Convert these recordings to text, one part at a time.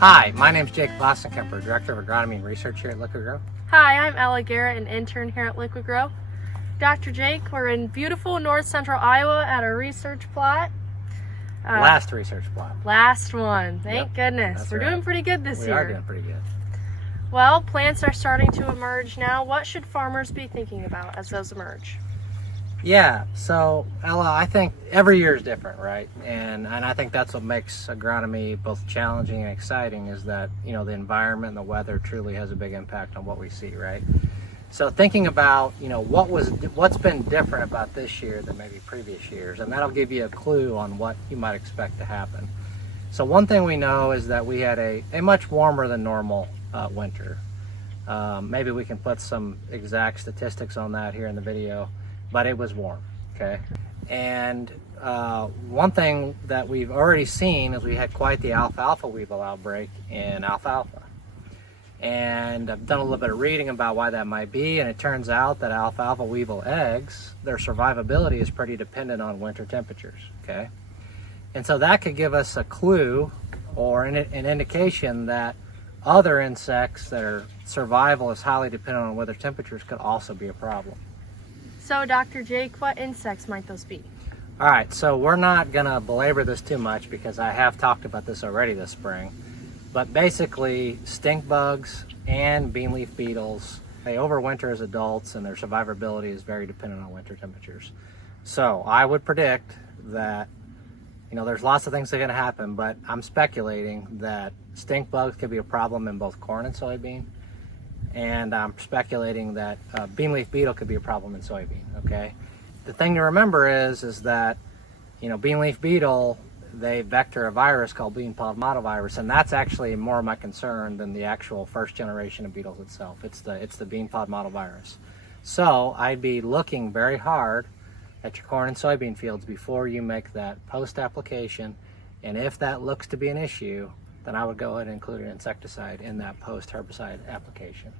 Hi, my name is Jake Boston-Kemper, Director of Agronomy and Research here at Liqui-Grow. Hi, I'm Ella Garrett, an intern here at Liqui-Grow. Dr. Jake, we're in beautiful north central Iowa at a research plot. Last research plot. Last one, thank goodness. We're doing pretty good this year. We are doing pretty good. Well, plants are starting to emerge now. What should farmers be thinking about as those emerge? Yeah, so Ella, I think every year is different, right? And I think that's what makes agronomy both challenging and exciting, is that, you know, the environment and the weather truly has a big impact on what we see, right? So thinking about, you know, what's been different about this year than maybe previous years, and that'll give you a clue on what you might expect to happen. So one thing we know is that we had a much warmer than normal winter. Maybe we can put some exact statistics on that here in the video, but it was warm, okay? And one thing that we've already seen is we had quite the Alfalfa Weevil outbreak in alfalfa. And I've done a little bit of reading about why that might be, and it turns out that Alfalfa Weevil eggs, their survivability is pretty dependent on winter temperatures, okay? And so that could give us a clue or an indication that other insects that are survival is highly dependent on weather temperatures could also be a problem. So, Dr. Jake, what insects might those be? All right, so we're not gonna belabor this too much because I have talked about this already this spring. But basically, stink bugs and bean leaf beetles, they overwinter as adults, and their survivability is very dependent on winter temperatures. So I would predict that, you know, there's lots of things that are gonna happen, but I'm speculating that stink bugs could be a problem in both corn and soybean. And I'm speculating that bean leaf beetle could be a problem in soybean, okay? The thing to remember is that, you know, bean leaf beetle, they vector a virus called bean pod mottovirus, and that's actually more of my concern than the actual first generation of beetles itself. It's the bean pod mottovirus. So I'd be looking very hard at your corn and soybean fields before you make that post application, and if that looks to be an issue, then I would go ahead and include an insecticide in that post herbicide application.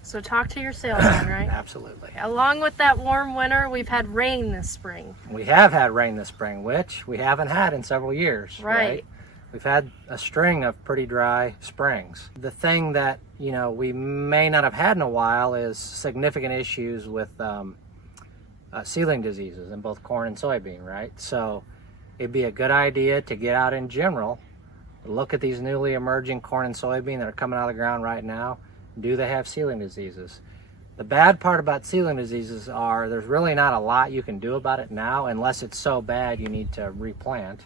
So talk to your salesman, right? Absolutely. Along with that warm winter, we've had rain this spring. We have had rain this spring, which we haven't had in several years, right? We've had a string of pretty dry springs. The thing that, you know, we may not have had in a while is significant issues with seedling diseases in both corn and soybean, right? So it'd be a good idea to get out in general, look at these newly emerging corn and soybean that are coming out of the ground right now. Do they have seedling diseases? The bad part about seedling diseases are there's really not a lot you can do about it now unless it's so bad you need to replant.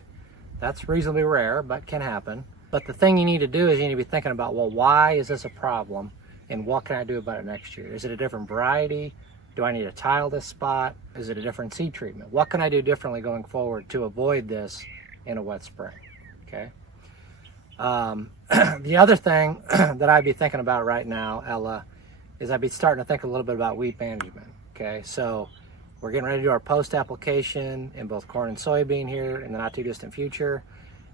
That's reasonably rare, but can happen. But the thing you need to do is you need to be thinking about, well, why is this a problem and what can I do about it next year? Is it a different variety? Do I need to tile this spot? Is it a different seed treatment? What can I do differently going forward to avoid this in a wet spring, okay? The other thing that I'd be thinking about right now, Ella, is I'd be starting to think a little bit about weed management, okay? So we're getting ready to do our post application in both corn and soybean here in the not too distant future.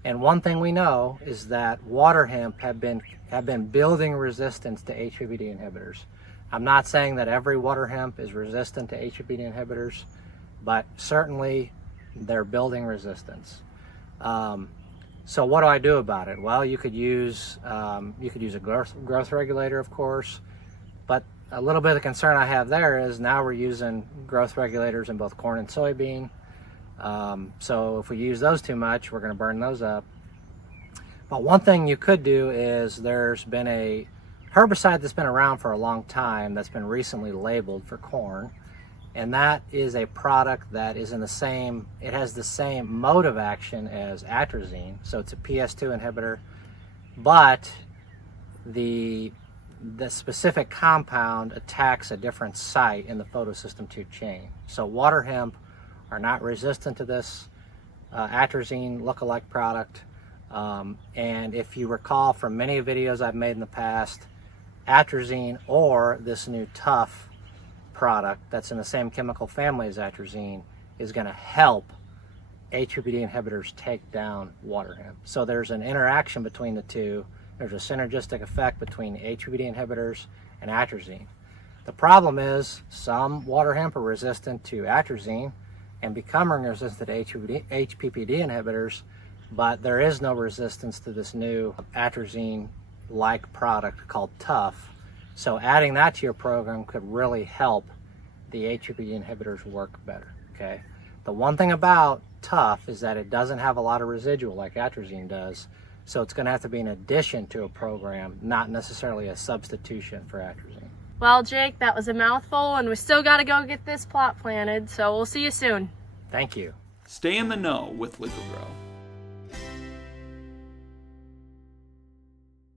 And one thing we know is that Waterhemp have been building resistance to HPPD inhibitors. I'm not saying that every Waterhemp is resistant to HPPD inhibitors, but certainly they're building resistance. So what do I do about it? Well, you could use a growth regulator, of course, but a little bit of the concern I have there is now we're using growth regulators in both corn and soybean. So if we use those too much, we're going to burn those up. But one thing you could do is there's been a herbicide that's been around for a long time that's been recently labeled for corn. And that is a product that is in it has the same mode of action as atrazine. So it's a PS2 inhibitor, but the specific compound attacks a different site in the photosystem 2 chain. So Waterhemp are not resistant to this atrazine lookalike product. And if you recall from many videos I've made in the past, atrazine or this new tough product that's in the same chemical family as atrazine is going to help HPPD inhibitors take down Waterhemp. So there's an interaction between the two. There's a synergistic effect between HPPD inhibitors and atrazine. The problem is some Waterhemp are resistant to atrazine and becoming resistant to HPPD inhibitors, but there is no resistance to this new atrazine-like product called Tough. So adding that to your program could really help the HPV inhibitors work better, okay? The one thing about Tough is that it doesn't have a lot of residual like atrazine does, so it's gonna have to be an addition to a program, not necessarily a substitution for atrazine. Well, Jake, that was a mouthful, and we still got to go get this plot planted, so we'll see you soon. Thank you. Stay in the know with Liqui-Grow.